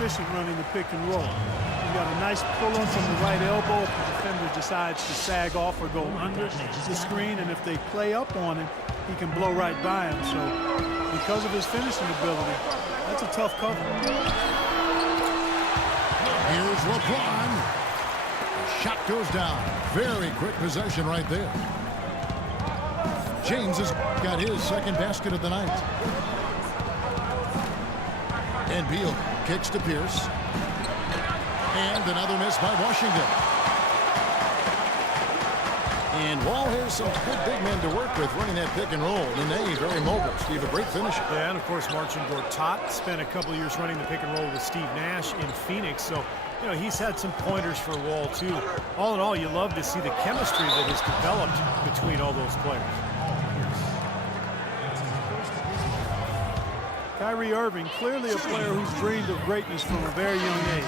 efficient running the pick and roll. You got a nice pull-up from the right elbow if the defender decides to sag off or go under the screen, and if they play up on him, he can blow right by him. So because of his finishing ability, that's a tough cover. Here's LeBron. The shot goes down. Very quick possession right there. James has got his second basket of the night. And Beal kicks to Pierce. And another miss by Washington. And Wall has some good big men to work with running that pick and roll. Nene, very mobile. Steve, a great finisher. Yeah, and of course, Marcin Gortat spent a couple of years running the pick and roll with Steve Nash in Phoenix. So, you know, he's had some pointers for Wall, too. All in all, you love to see the chemistry that has developed between all those players. Kyrie Irving, clearly a player who's dreamed of greatness from a very young age.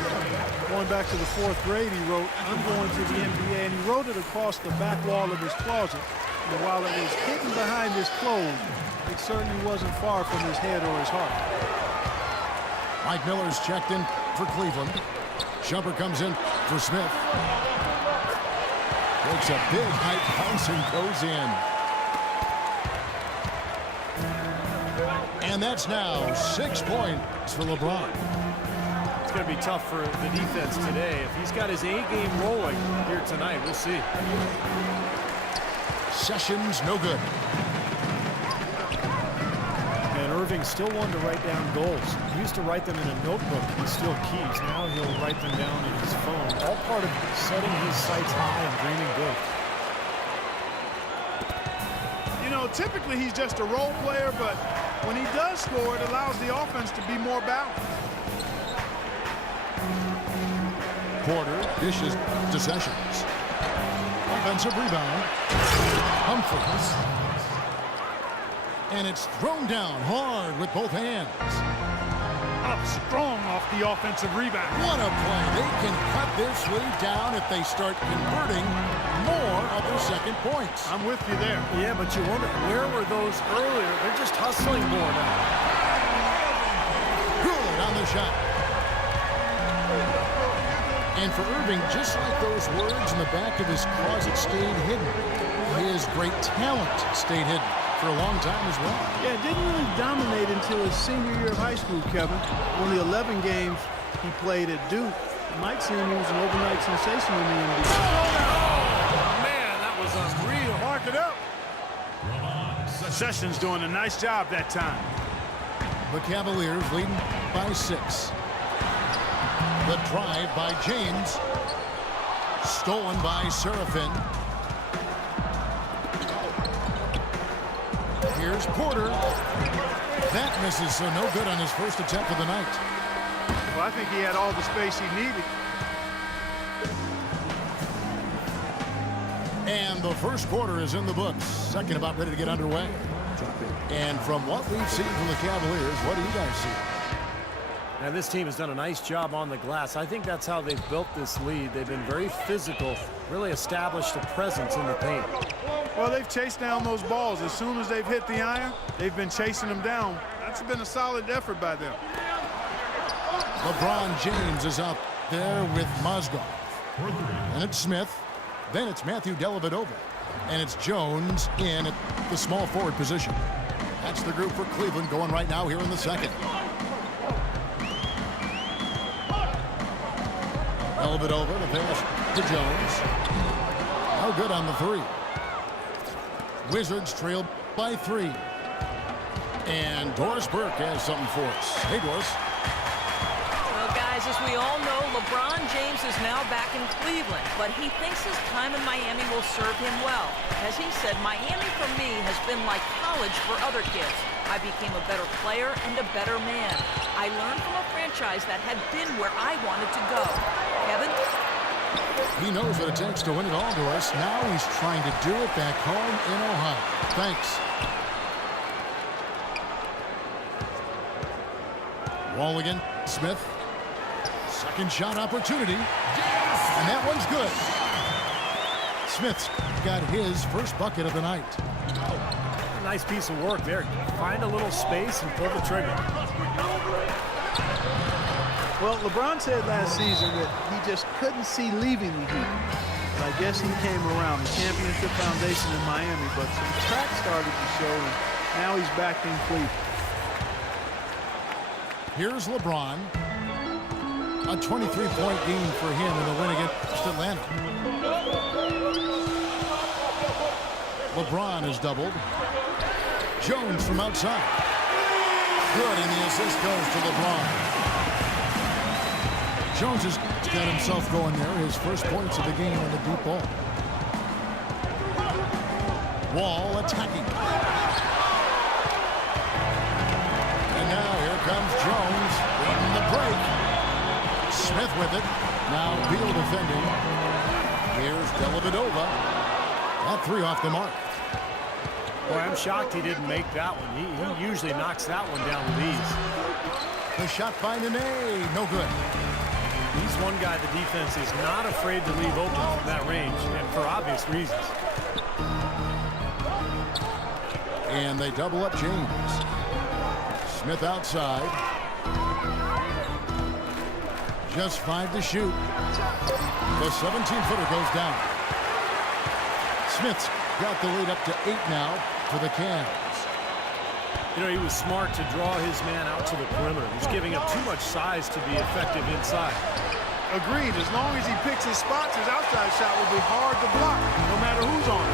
Going back to the 4th grade, he wrote, "I'm going to the NBA," and he wrote it across the back wall of his closet. And while it was hidden behind his clothes, it certainly wasn't far from his head or his heart. Mike Miller's checked in for Cleveland. Shumpert comes in for Smith. Takes a big high bounce and goes in. And that's now 6 points for LeBron. It's going to be tough for the defense today. If he's got his A game rolling here tonight, we'll see. Sessions, no good. And Irving still wanted to write down goals. He used to write them in a notebook. He still keeps. Now he'll write them down in his phone. All part of setting his sights high and dreaming big. You know, typically he's just a role player, but when he does score, it allows the offense to be more balanced. Porter dishes to Sessions. Offensive rebound. Humphries. And it's thrown down hard with both hands. Up strong off the offensive rebound. What a play. They can cut this lead down if they start converting more of their second points. I'm with you there. Yeah, but you wonder, where were those earlier? They're just hustling more now. Good on the shot. And for Irving, just like those words in the back of his closet stayed hidden, his great talent stayed hidden for a long time as well. Yeah, it didn't really dominate until his senior year of high school, Kevin. Only 11 games he played at Duke. It might seem he was an overnight sensation in the NBA. Oh, man, that was unreal. Mark it up. Sessions doing a nice job that time. The Cavaliers leading by 6. The drive by James. Stolen by Serafin. Here's Porter. That misses, so no good on his first attempt of the night. Well, I think he had all the space he needed. And the first quarter is in the books. Second about ready to get underway. And from what we've seen from the Cavaliers, what do you guys see? Now, this team has done a nice job on the glass. I think that's how they've built this lead. They've been very physical, really established a presence in the paint. Well, they've chased down those balls. As soon as they've hit the iron, they've been chasing them down. That's been a solid effort by them. LeBron James is out there with Mozgov. And it's Smith. Then it's Matthew Dellavedova. And it's Jones in at the small forward position. That's the group for Cleveland going right now here in the second. Dellavedova to pass to Jones. No good on the 3. Wizards trail by 3. And Doris Burke has something for us. Hey, Doris. Well, guys, as we all know, LeBron James is now back in Cleveland, but he thinks his time in Miami will serve him well. As he said, Miami for me has been like college for other kids. I became a better player and a better man. I learned from a franchise that had been where I wanted to go. Kevin? He knows what it takes to win it all, Doris. Now he's trying to do it back home in Ohio. Thanks. Walligan, Smith. Second shot opportunity. And that one's good. Smith's got his first bucket of the night. Nice piece of work there. Find a little space and pull the trigger. Well, LeBron said last season that he just couldn't see leaving the Heat. But I guess he came around. The championship foundation in Miami, but some track started to show, and now he's back in Cleveland. Here's LeBron. A 23-point game for him in the win against Atlanta. LeBron is doubled. Jones from outside. Good, and the assist goes to LeBron. Jones has got himself going there. His first points of the game on the deep ball. Wall attacking. And now here comes Jones in the break. Smith with it. Now Beal defending. Here's Dellavedova. That three off the mark. Boy, I'm shocked he didn't make that one. He usually knocks that one down with ease. The shot by Nene. No good. He's one guy the defense is not afraid to leave open from that range, and for obvious reasons. And they double up James. Smith outside. Just 5 to shoot. The 17-footer goes down. Smith's got the lead up to 8 now for the Cavs. You know, he was smart to draw his man out to the perimeter. He's giving up too much size to be effective inside. Agreed. As long as he picks his spots, his outside shot will be hard to block, no matter who's on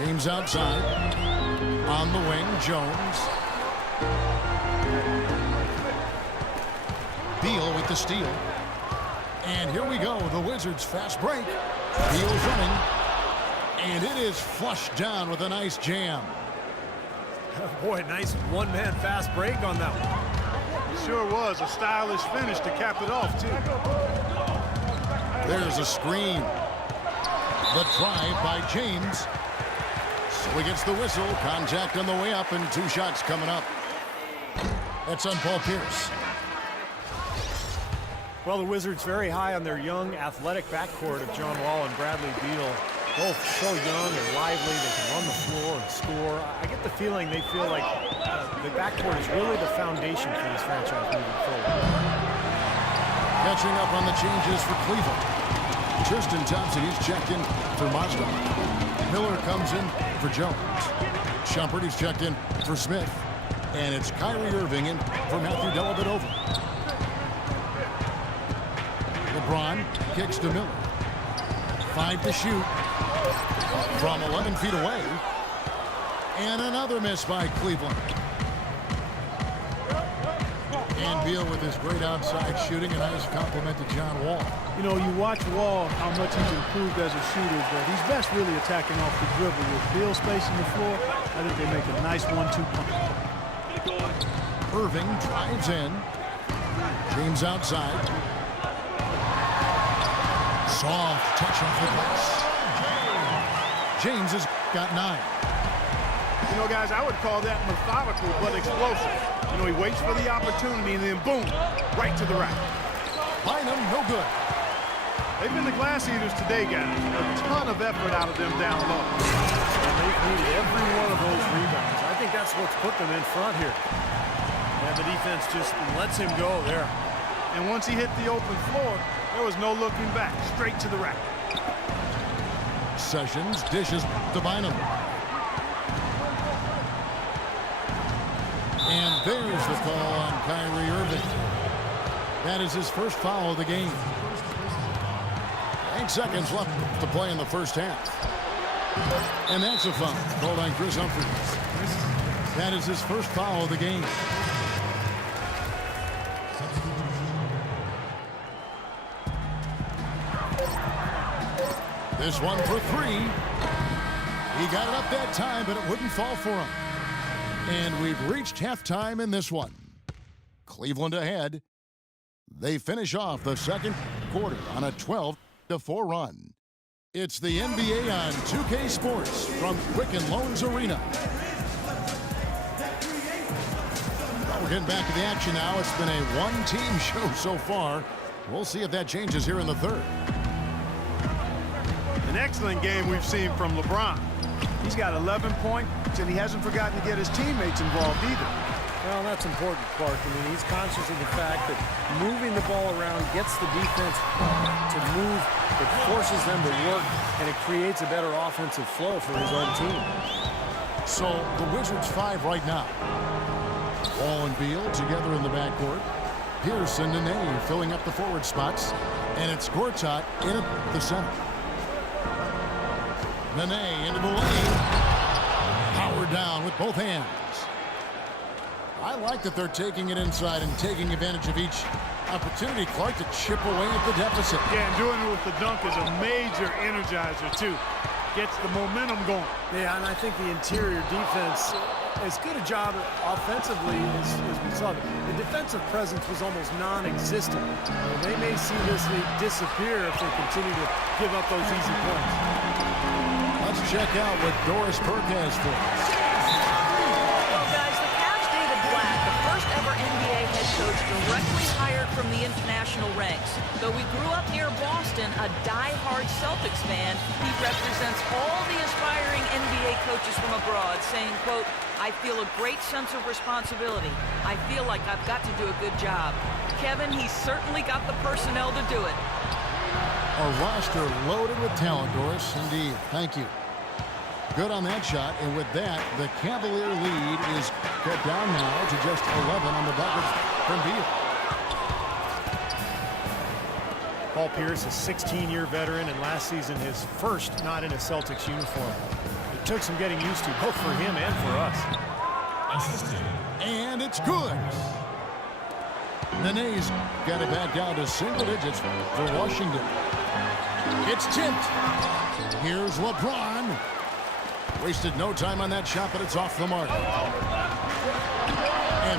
him. James outside. On the wing, Jones. Beal with the steal. And here we go, the Wizards fast break. Beal's running. And it is flushed down with a nice jam. Boy, nice one-man fast break on that one. It sure was a stylish finish to cap it off, too. There's a screen. The drive by James. So he gets the whistle. Contact on the way up, and 2 shots coming up. That's on Paul Pierce. Well, the Wizards very high on their young, athletic backcourt of John Wall and Bradley Beal. Both so young and lively. They can run the floor and score. I get the feeling they feel like the backcourt is really the foundation for this franchise moving forward. Catching up on the changes for Cleveland. Tristan Thompson, he's checked in for Mozgov. Miller comes in for Jones. Shumpert, he's checked in for Smith. And it's Kyrie Irving in for Matthew Dellavedova. LeBron kicks to Miller. 5 to shoot. From 11 feet away. And another miss by Cleveland. And Beal with his great outside shooting. A nice compliment to John Wall. You know, you watch Wall, how much he's improved as a shooter, but he's best really attacking off the dribble. With Beal spacing the floor, I think they make a nice 1-2 punch. Irving drives in. James outside. Soft touch off the glass. James has got 9. You know, guys, I would call that methodical but explosive. You know, he waits for the opportunity and then boom, right to the rack. Bynum, no good. They've been the glass eaters today, guys. A ton of effort out of them down low. And they've needed every one of those rebounds. I think that's what's put them in front here. And the defense just lets him go there. And once he hit the open floor, there was no looking back, straight to the rack. Sessions dishes to Bynum. And there's the call on Kyrie Irving. That is his first foul of the game. 8 seconds left to play in the first half. And that's a foul called on Chris Humphries. That is his first foul of the game. This one for 3. He got it up that time, but it wouldn't fall for him. And we've reached halftime in this one. Cleveland ahead. They finish off the second quarter on a 12-4 run. It's the NBA on 2K Sports from Quicken Loans Arena. Well, we're getting back to the action now. It's been a one-team show so far. We'll see if that changes here in the third. An excellent game we've seen from LeBron. He's got 11 points, points, and he hasn't forgotten to get his teammates involved either. Well, that's important, Clark. I mean, he's conscious of the fact that moving the ball around gets the defense to move. It forces them to work, and it creates a better offensive flow for his own team. So the Wizards 5 right now. Wall and Beal together in the backcourt. Pierce and Nene filling up the forward spots. And it's Gortat in at the center. Nene into the lane. Powered down with both hands. I like that they're taking it inside and taking advantage of each opportunity, Clark, to chip away at the deficit. Yeah, and doing it with the dunk is a major energizer, too. Gets the momentum going. Yeah, and I think the interior defense, as good a job offensively as we saw. The defensive presence was almost non-existent. They may see this lead disappear if they continue to give up those easy points. Let's check out what Doris Burke has for us. Well, guys, the Cavs' David Blatt, the first ever NBA head coach directly hired from the international ranks. Though he grew up near Boston, a die-hard Celtics fan, he represents all the aspiring NBA coaches from abroad, saying, quote, "I feel a great sense of responsibility. I feel like I've got to do a good job." Kevin, he's certainly got the personnel to do it. A roster loaded with talent, Doris. Indeed. Thank you. Good on that shot. And with that, the Cavalier lead is cut down now to just 11 on the bucket from Beal. Paul Pierce, a 16-year veteran, and last season his first not in a Celtics uniform. It took some getting used to, both for him and for us. And it's good. Nene's got it back down to single digits for Washington. It's tipped. Here's LeBron. Wasted no time on that shot, but it's off the mark. And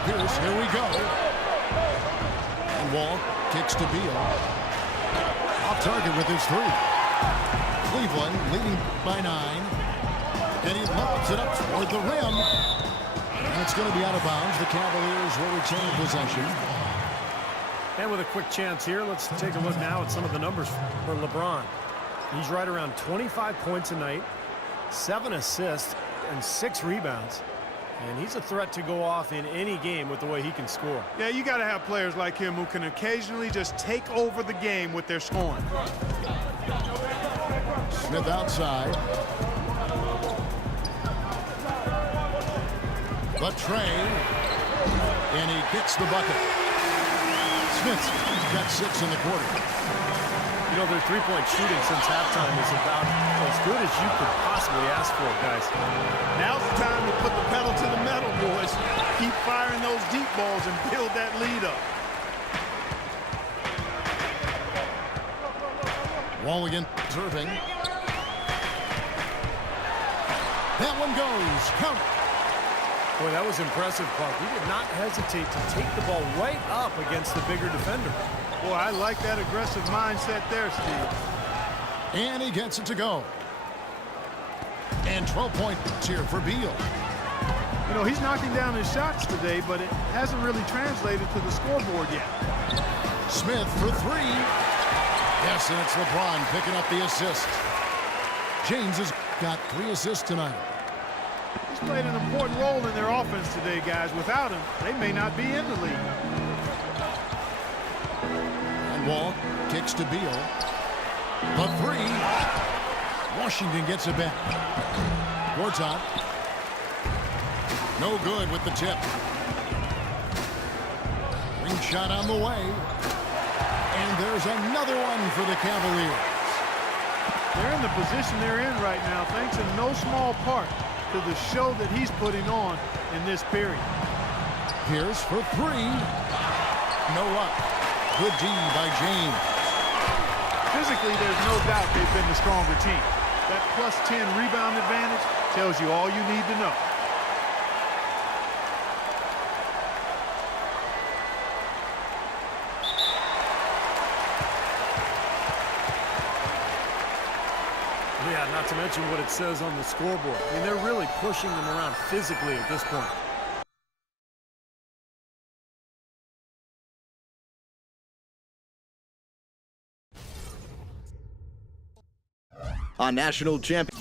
Pierce, here we go. And Wall kicks to Beal. Off target with his three. Cleveland leading by 9. And he lobs it up toward the rim. And it's going to be out of bounds. The Cavaliers will retain possession. And with a quick chance here, let's take a look now at some of the numbers for LeBron. He's right around 25 points a night, 7 assists, and 6 rebounds. And he's a threat to go off in any game with the way he can score. Yeah, you got to have players like him who can occasionally just take over the game with their scoring. Smith outside. The tray. And he gets the bucket. Smith's got 6 in the quarter. You know, their three-point shooting since halftime is about as good as you could possibly ask for, guys. Now's the time to put the pedal to the metal, boys. Keep firing those deep balls and build that lead up. Wall again serving. That one goes. Count. Boy, that was impressive, Clark. He did not hesitate to take the ball right up against the bigger defender. Boy, I like that aggressive mindset there, Steve. And he gets it to go. And 12 points here for Beal. You know, he's knocking down his shots today, but it hasn't really translated to the scoreboard yet. Smith for 3. Yes, and it's LeBron picking up the assist. James has got 3 assists tonight. He's played an important role in their offense today, guys. Without him, they may not be in the league. And Wall kicks to Beal. The 3. Washington gets it back. Gortat. No good with the tip. Ring shot on the way. And there's another one for the Cavaliers. They're in the position they're in right now, thanks in no small part to the show that he's putting on in this period. Pierce for 3. No luck. Good D by James. Physically, there's no doubt they've been the stronger team. That plus 10 rebound advantage tells you all you need to know. Yeah, not to mention what it says on the scoreboard. I mean, they're really pushing them around physically at this point. On National Champion.